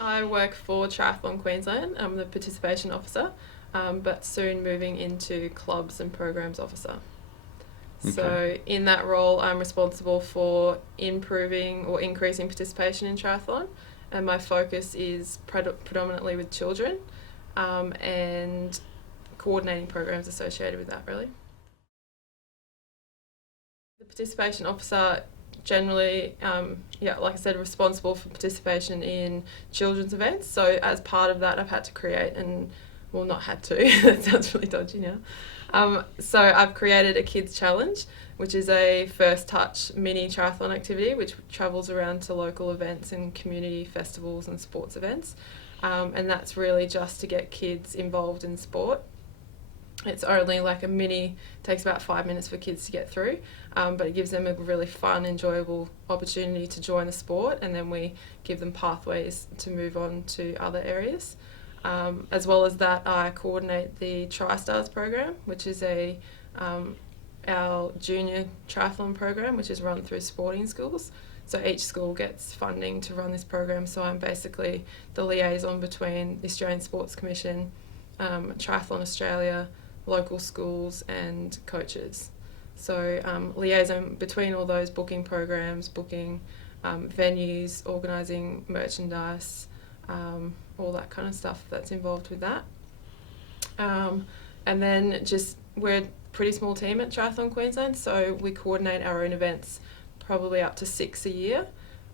I work for Triathlon Queensland. I'm the participation officer, but soon moving into clubs and programs officer. Okay. So in that role, I'm responsible for improving or increasing participation in triathlon, and my focus is predominantly with children, and coordinating programs associated with that, really. The participation officer generally, like I said, responsible for participation in children's events. So as part of that, I've had to create not had to, that sounds really dodgy now. So I've created a kids challenge, which is a first touch mini triathlon activity, which travels around to local events and community festivals and sports events. And that's really just to get kids involved in sport. It's only like a mini, takes about 5 minutes for kids to get through, but it gives them a really fun, enjoyable opportunity to join the sport, and then we give them pathways to move on to other areas. As well as that, I coordinate the TriStars program, which is our junior triathlon program, which is run through sporting schools. So each school gets funding to run this program, so I'm basically the liaison between the Australian Sports Commission, Triathlon Australia, local schools and coaches. So liaison between all those, booking programs, booking venues, organising merchandise, all that kind of stuff that's involved with that. And then we're a pretty small team at Triathlon Queensland, so we coordinate our own events, probably up to 6 a year,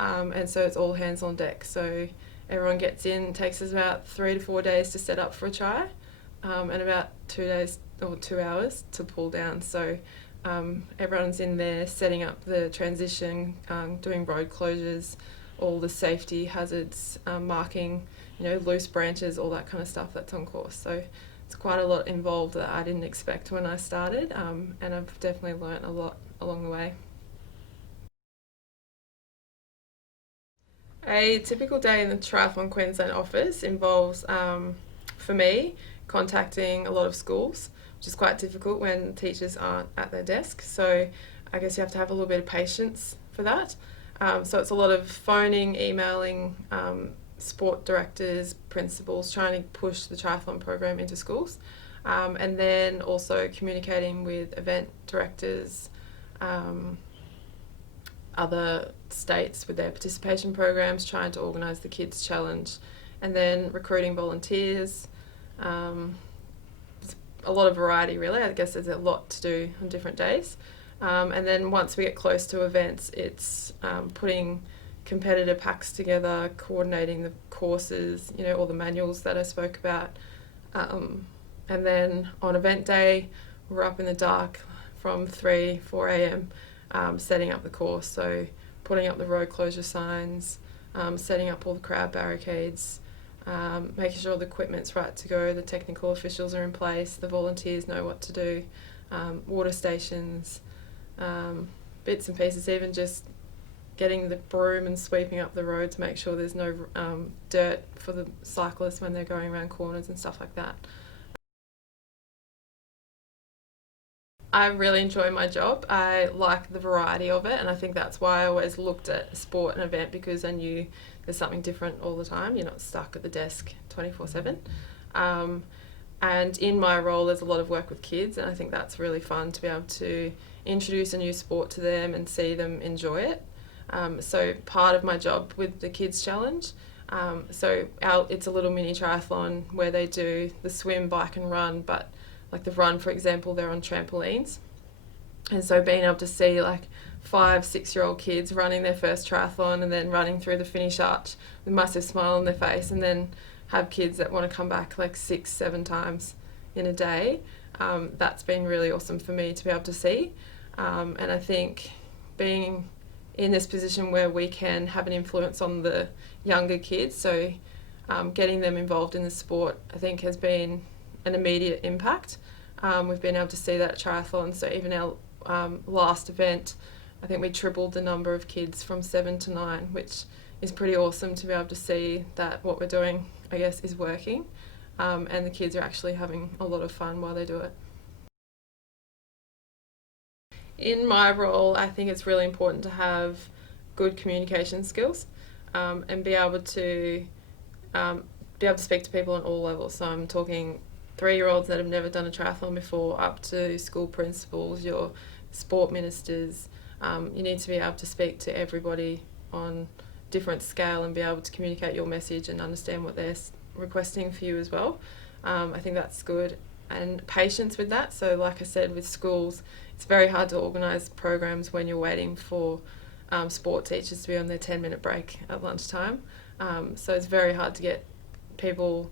and so it's all hands on deck. So everyone gets in. It takes us about 3 to 4 days to set up for a tri, and about 2 days or 2 hours to pull down. So everyone's in there setting up the transition, doing road closures, all the safety hazards, marking, loose branches, all that kind of stuff that's on course. So it's quite a lot involved that I didn't expect when I started, and I've definitely learnt a lot along the way. A typical day in the Triathlon Queensland office involves, for me, contacting a lot of schools, which is quite difficult when teachers aren't at their desk. So I guess you have to have a little bit of patience for that. So it's a lot of phoning, emailing, sport directors, principals, trying to push the triathlon program into schools. And then also communicating with event directors, other states with their participation programs, trying to organise the kids challenge, and then recruiting volunteers. A lot of variety, really. I guess there's a lot to do on different days. And then once we get close to events, it's putting competitor packs together, coordinating the courses, all the manuals that I spoke about. And then on event day, we're up in the dark from 4 a.m. Setting up the course. So putting up the road closure signs, setting up all the crowd barricades, making sure the equipment's right to go, the technical officials are in place, the volunteers know what to do, water stations, bits and pieces, even just getting the broom and sweeping up the road to make sure there's no dirt for the cyclists when they're going around corners and stuff like that. I really enjoy my job. I like the variety of it, and I think that's why I always looked at sport and event, because I knew there's something different all the time. You're not stuck at the desk 24/7. And in my role, there's a lot of work with kids, and I think that's really fun to be able to introduce a new sport to them and see them enjoy it. So part of my job with the Kids Challenge, it's a little mini triathlon where they do the swim, bike and run, but like the run, for example, they're on trampolines. And so being able to see like 5-6-year-old kids running their first triathlon and then running through the finish arch with a massive smile on their face, and then have kids that want to come back like 6-7 times in a day, that's been really awesome for me to be able to see. And I think being in this position where we can have an influence on the younger kids, so getting them involved in the sport, I think has been an immediate impact. We've been able to see that at triathlon. So even our last event, I think we tripled the number of kids from 7 to 9, which is pretty awesome to be able to see that what we're doing, I guess, is working, and the kids are actually having a lot of fun while they do it. In my role, I think it's really important to have good communication skills, and be able to be able to speak to people on all levels. So I'm talking 3-year-olds that have never done a triathlon before, up to school principals, your sport ministers. You need to be able to speak to everybody on different scale and be able to communicate your message and understand what they're requesting for you as well. I think that's good. And patience with that. So like I said, with schools, it's very hard to organise programs when you're waiting for sport teachers to be on their 10-minute break at lunchtime. So it's very hard to get people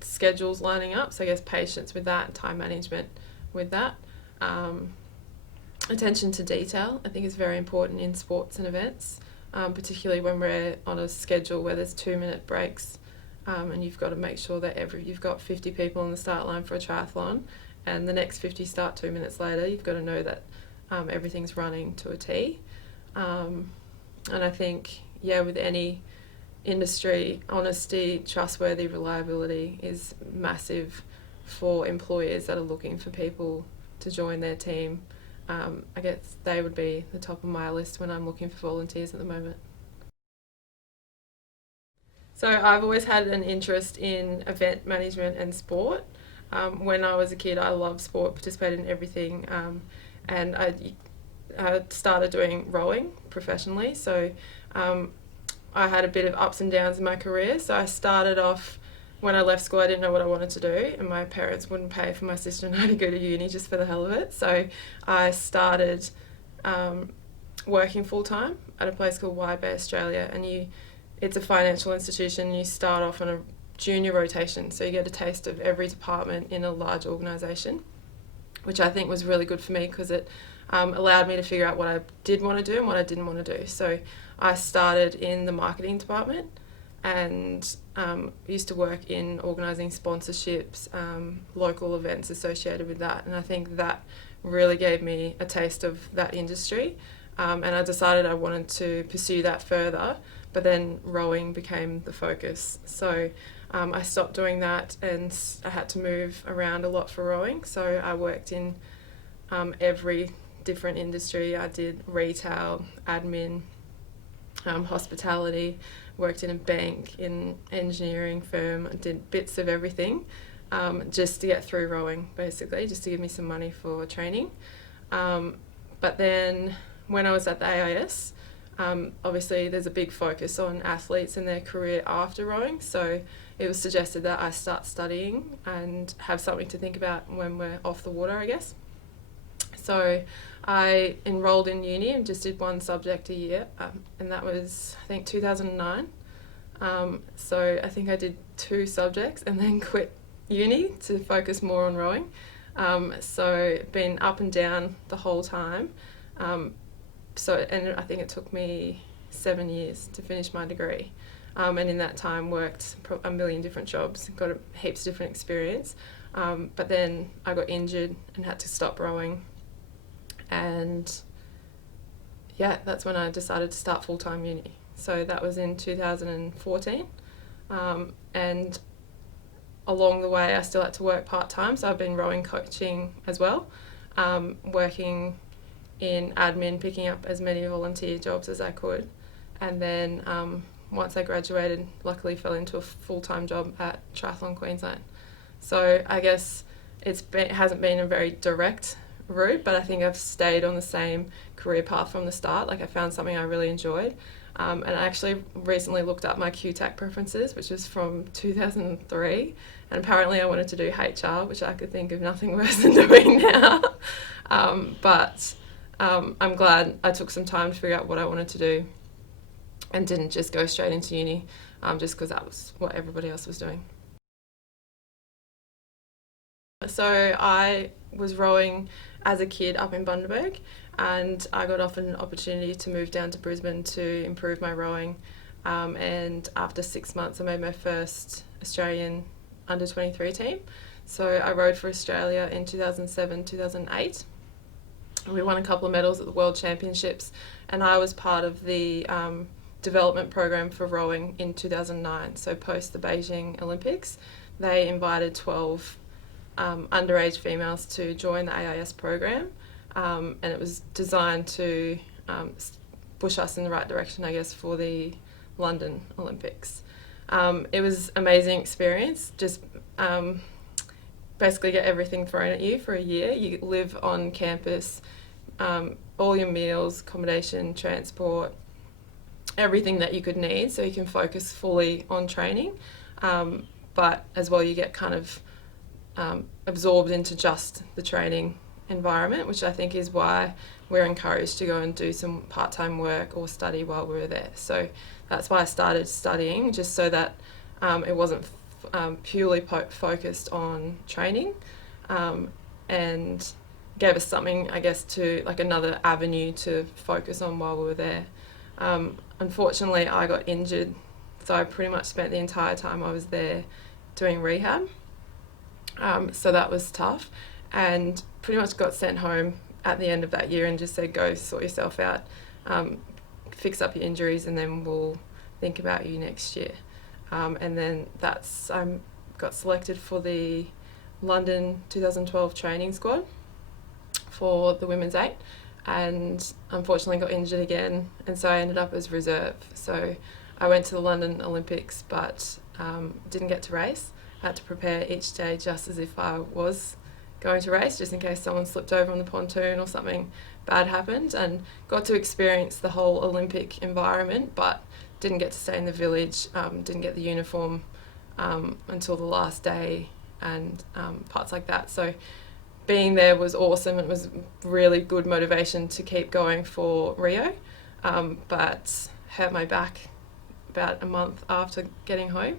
schedules lining up. So I guess patience with that, time management with that. Attention to detail, I think, is very important in sports and events, particularly when we're on a schedule where there's 2-minute breaks. And you've got to make sure that you've got 50 people on the start line for a triathlon, and the next 50 start 2 minutes later. You've got to know that everything's running to a T. And I think, with any industry, honesty, trustworthy, reliability is massive for employers that are looking for people to join their team. I guess they would be the top of my list when I'm looking for volunteers at the moment. So I've always had an interest in event management and sport. When I was a kid, I loved sport, participated in everything, and I started doing rowing professionally. So I had a bit of ups and downs in my career. So I started off, when I left school, I didn't know what I wanted to do, and my parents wouldn't pay for my sister and I to go to uni just for the hell of it. So I started working full-time at a place called Wide Bay Australia, and it's a financial institution. You start off on a junior rotation, so you get a taste of every department in a large organisation, which I think was really good for me because it allowed me to figure out what I did want to do and what I didn't want to do. So I started in the marketing department and used to work in organising sponsorships, local events associated with that, and I think that really gave me a taste of that industry, and I decided I wanted to pursue that further, but then rowing became the focus. So I stopped doing that and I had to move around a lot for rowing. So I worked in every different industry. I did retail, admin, hospitality, worked in a bank, in engineering firm, I did bits of everything just to get through rowing, basically, just to give me some money for training. But then when I was at the AIS, obviously there's a big focus on athletes and their career after rowing, so it was suggested that I start studying and have something to think about when we're off the water, I guess. So I enrolled in uni and just did one subject a year, and that was, I think, 2009. So I think I did 2 subjects and then quit uni to focus more on rowing. So been up and down the whole time. And I think it took me 7 years to finish my degree. And in that time worked a million different jobs, got heaps of different experience. But then I got injured and had to stop rowing. And that's when I decided to start full-time uni. So that was in 2014. And along the way I still had to work part-time, so I've been rowing coaching as well, working in admin, picking up as many volunteer jobs as I could, and then once I graduated, luckily fell into a full-time job at Triathlon Queensland. So I guess it hasn't been a very direct route, but I think I've stayed on the same career path from the start. Like, I found something I really enjoyed, and I actually recently looked up my QTAC preferences, which is from 2003, and apparently I wanted to do HR, which I could think of nothing worse than doing now. But I'm glad I took some time to figure out what I wanted to do and didn't just go straight into uni, just because that was what everybody else was doing. So I was rowing as a kid up in Bundaberg, and I got offered an opportunity to move down to Brisbane to improve my rowing, and after 6 months I made my first Australian under-23 team. So I rowed for Australia in 2007, 2008. We won a couple of medals at the World Championships, and I was part of the development program for rowing in 2009. So post the Beijing Olympics, they invited 12 underage females to join the AIS program, and it was designed to push us in the right direction, I guess, for the London Olympics. It was amazing experience. Just basically get everything thrown at you for a year. You live on campus, all your meals, accommodation, transport, everything that you could need, so you can focus fully on training. But as well, you get kind of absorbed into just the training environment, which I think is why we're encouraged to go and do some part-time work or study while we were there. So that's why I started studying, just so that it wasn't purely focused on training, and gave us something, I guess, to like another avenue to focus on while we were there. Unfortunately, I got injured, so I pretty much spent the entire time I was there doing rehab. So that was tough, and pretty much got sent home at the end of that year and just said, go sort yourself out, fix up your injuries, and then we'll think about you next year. And then I got selected for the London 2012 training squad for the women's 8, and unfortunately got injured again, and so I ended up as reserve. So I went to the London Olympics, but didn't get to race. I had to prepare each day just as if I was going to race, just in case someone slipped over on the pontoon or something bad happened, and got to experience the whole Olympic environment, but didn't get to stay in the village, didn't get the uniform until the last day, and parts like that. So being there was awesome. It was really good motivation to keep going for Rio, but hurt my back about a month after getting home.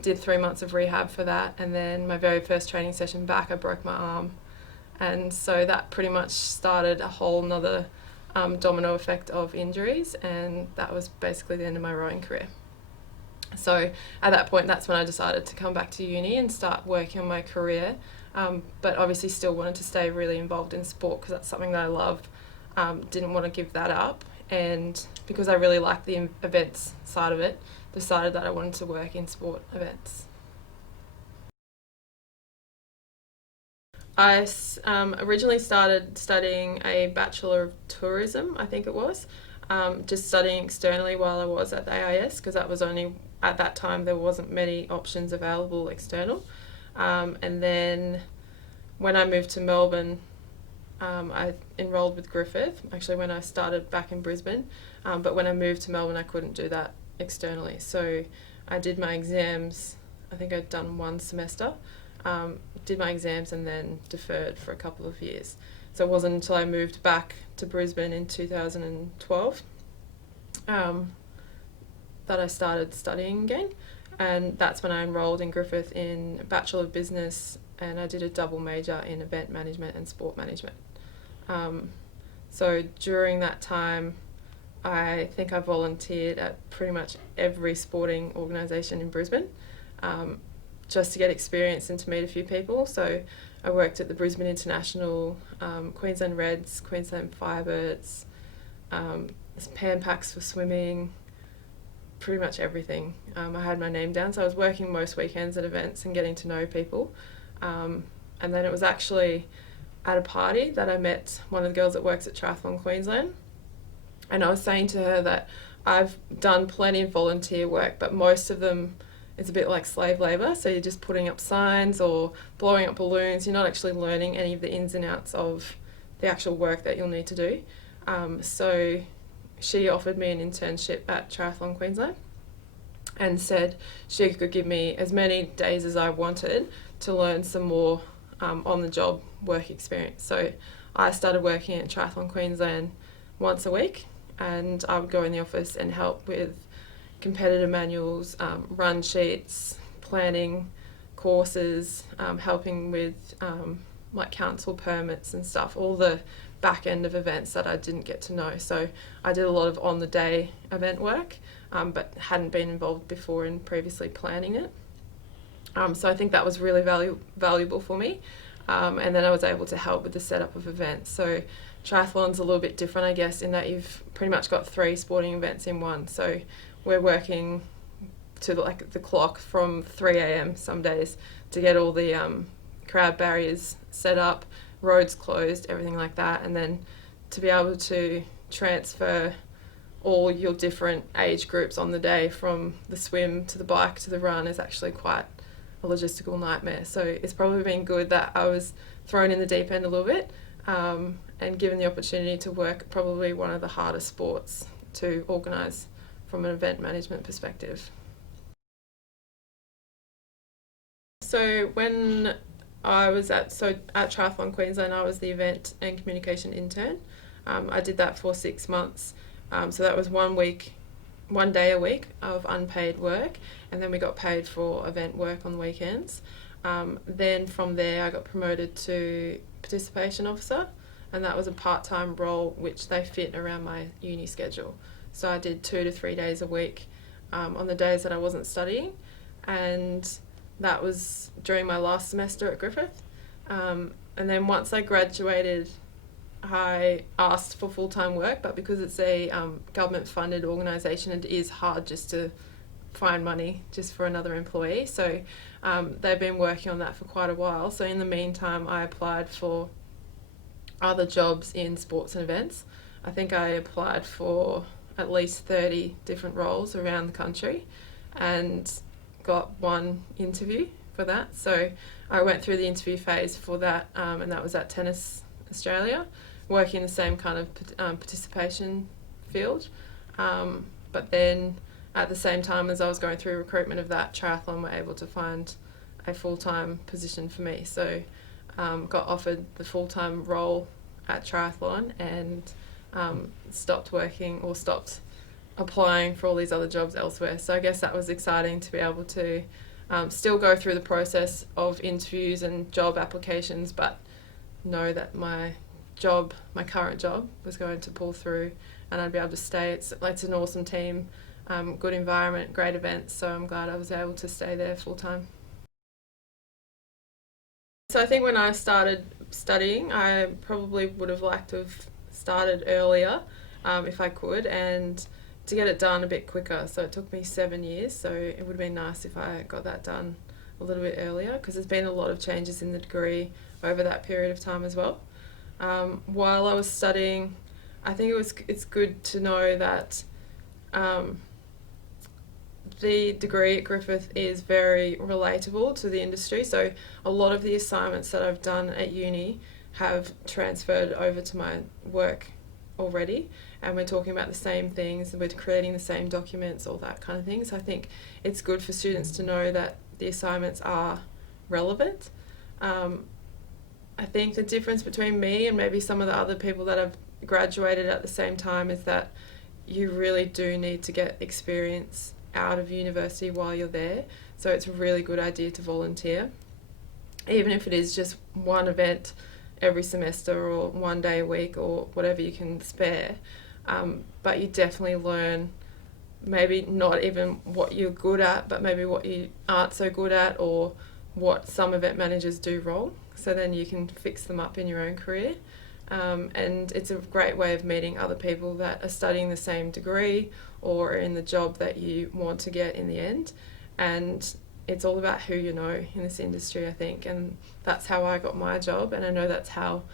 Did 3 months of rehab for that, and then my very first training session back, I broke my arm, and so that pretty much started a whole nother domino effect of injuries, and that was basically the end of my rowing career. So at that point, that's when I decided to come back to uni and start working on my career, but obviously still wanted to stay really involved in sport because that's something that I love. Didn't want to give that up, and because I really liked the events side of it, decided that I wanted to work in sport events. I originally started studying a Bachelor of Tourism, I think it was, just studying externally while I was at the AIS, because that was only, at that time, there wasn't many options available external. And then when I moved to Melbourne, I enrolled with Griffith, actually when I started back in Brisbane, but when I moved to Melbourne I couldn't do that externally. So I did my exams, I think I'd done one semester, did my exams and then deferred for a couple of years. So it wasn't until I moved back to Brisbane in 2012 that I started studying again, and that's when I enrolled in Griffith in Bachelor of Business, and I did a double major in event management and sport management. So during that time, I think I volunteered at pretty much every sporting organisation in Brisbane, just to get experience and to meet a few people. So I worked at the Brisbane International, Queensland Reds, Queensland Firebirds, Pan Packs for swimming, pretty much everything. I had my name down, so I was working most weekends at events and getting to know people. And then it was actually at a party that I met one of the girls that works at Triathlon Queensland, and I was saying to her that I've done plenty of volunteer work, but most of them it's a bit like slave labour, so you're just putting up signs or blowing up balloons. You're not actually learning any of the ins and outs of the actual work that you'll need to do. So she offered me an internship at Triathlon Queensland and said she could give me as many days as I wanted to learn some more on-the-job work experience. So I started working at Triathlon Queensland once a week, and I would go in the office and help with competitor manuals, run sheets, planning courses, helping with like council permits and stuff, all the back end of events that I didn't get to know. So I did a lot of on the day event work, but hadn't been involved before in previously planning it. So I think that was really valuable for me. And then I was able to help with the setup of events. So triathlon's a little bit different, I guess, in that you've pretty much got 3 sporting events in one. So we're working to like the clock from 3 a.m. some days to get all the crowd barriers set up, roads closed, everything like that, and then to be able to transfer all your different age groups on the day, from the swim to the bike to the run, is actually quite a logistical nightmare. So it's probably been good that I was thrown in the deep end a little bit, and given the opportunity to work probably one of the hardest sports to organise from an event management perspective. So when I was at Triathlon Queensland, I was the event and communication intern. I did that for 6 months. So that was 1 day a week of unpaid work, and then we got paid for event work on weekends. Then from there I got promoted to participation officer, and that was a part-time role which they fit around my uni schedule. So I did 2 to 3 days a week on the days that I wasn't studying, and that was during my last semester at Griffith. And then once I graduated, I asked for full-time work, but because it's a government-funded organisation, it is hard just to find money just for another employee. So they've been working on that for quite a while. So in the meantime, I applied for other jobs in sports and events. I think I applied for at least 30 different roles around the country and got one interview for that. So I went through the interview phase for that, and that was at Tennis Australia, working in the same kind of participation field. But then at the same time as I was going through recruitment of that, Triathlon were able to find a full-time position for me. So got offered the full-time role at Triathlon, and stopped applying for all these other jobs elsewhere. So I guess that was exciting to be able to still go through the process of interviews and job applications, but know that my current job was going to pull through and I'd be able to stay. It's an awesome team, good environment, great events, so I'm glad I was able to stay there full time. So I think when I started studying, I probably would have liked to have started earlier if I could, and to get it done a bit quicker. So it took me 7 years, so it would have been nice if I got that done a little bit earlier, because there's been a lot of changes in the degree over that period of time as well. While I was studying, I think it's good to know that the degree at Griffith is very relatable to the industry. So a lot of the assignments that I've done at uni have transferred over to my work already, and we're talking about the same things, and we're creating the same documents, all that kind of thing. So I think it's good for students to know that the assignments are relevant. I think the difference between me and maybe some of the other people that have graduated at the same time is that you really do need to get experience out of university while you're there. So it's a really good idea to volunteer, even if it is just one event every semester or 1 day a week or whatever you can spare. But you definitely learn maybe not even what you're good at, but maybe what you aren't so good at, or what some event managers do wrong. So then you can fix them up in your own career. And it's a great way of meeting other people that are studying the same degree or in the job that you want to get in the end. And it's all about who you know in this industry, I think, and that's how I got my job, and I know that's how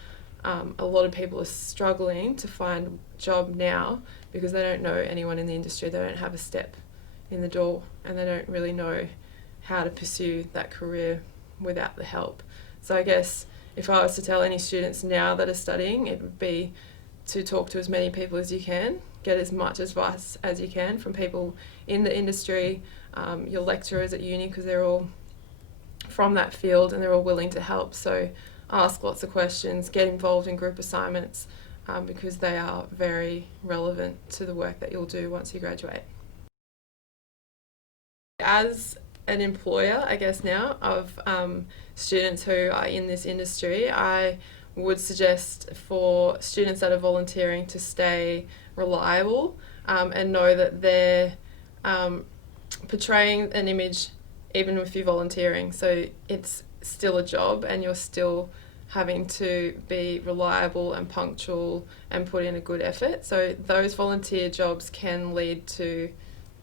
a lot of people are struggling to find a job now, because they don't know anyone in the industry, they don't have a step in the door, and they don't really know how to pursue that career without the help. So I guess if I was to tell any students now that are studying, it would be to talk to as many people as you can, get as much advice as you can from people in the industry, your lecturers at uni, because they're all from that field and they're all willing to help. So ask lots of questions, get involved in group assignments, because they are very relevant to the work that you'll do once you graduate. As an employer, I guess now, of students who are in this industry, I would suggest for students that are volunteering to stay reliable, and know that they're portraying an image even if you're volunteering. So it's still a job and you're still having to be reliable and punctual and put in a good effort. So those volunteer jobs can lead to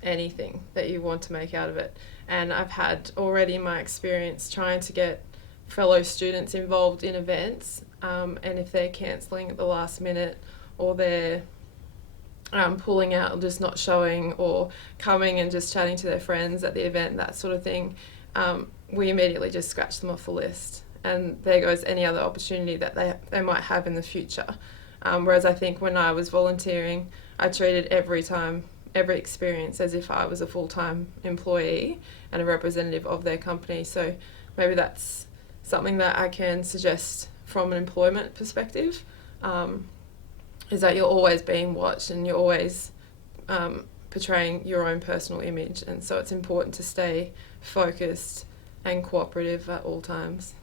anything that you want to make out of it. And I've had already in my experience trying to get fellow students involved in events, and if they're cancelling at the last minute, or they're pulling out or just not showing or coming and just chatting to their friends at the event, that sort of thing, we immediately just scratch them off the list. And there goes any other opportunity that they might have in the future. Whereas I think when I was volunteering, I treated every experience as if I was a full-time employee and a representative of their company. So maybe that's something that I can suggest from an employment perspective, is that you're always being watched and you're always portraying your own personal image. And so it's important to stay focused and cooperative at all times.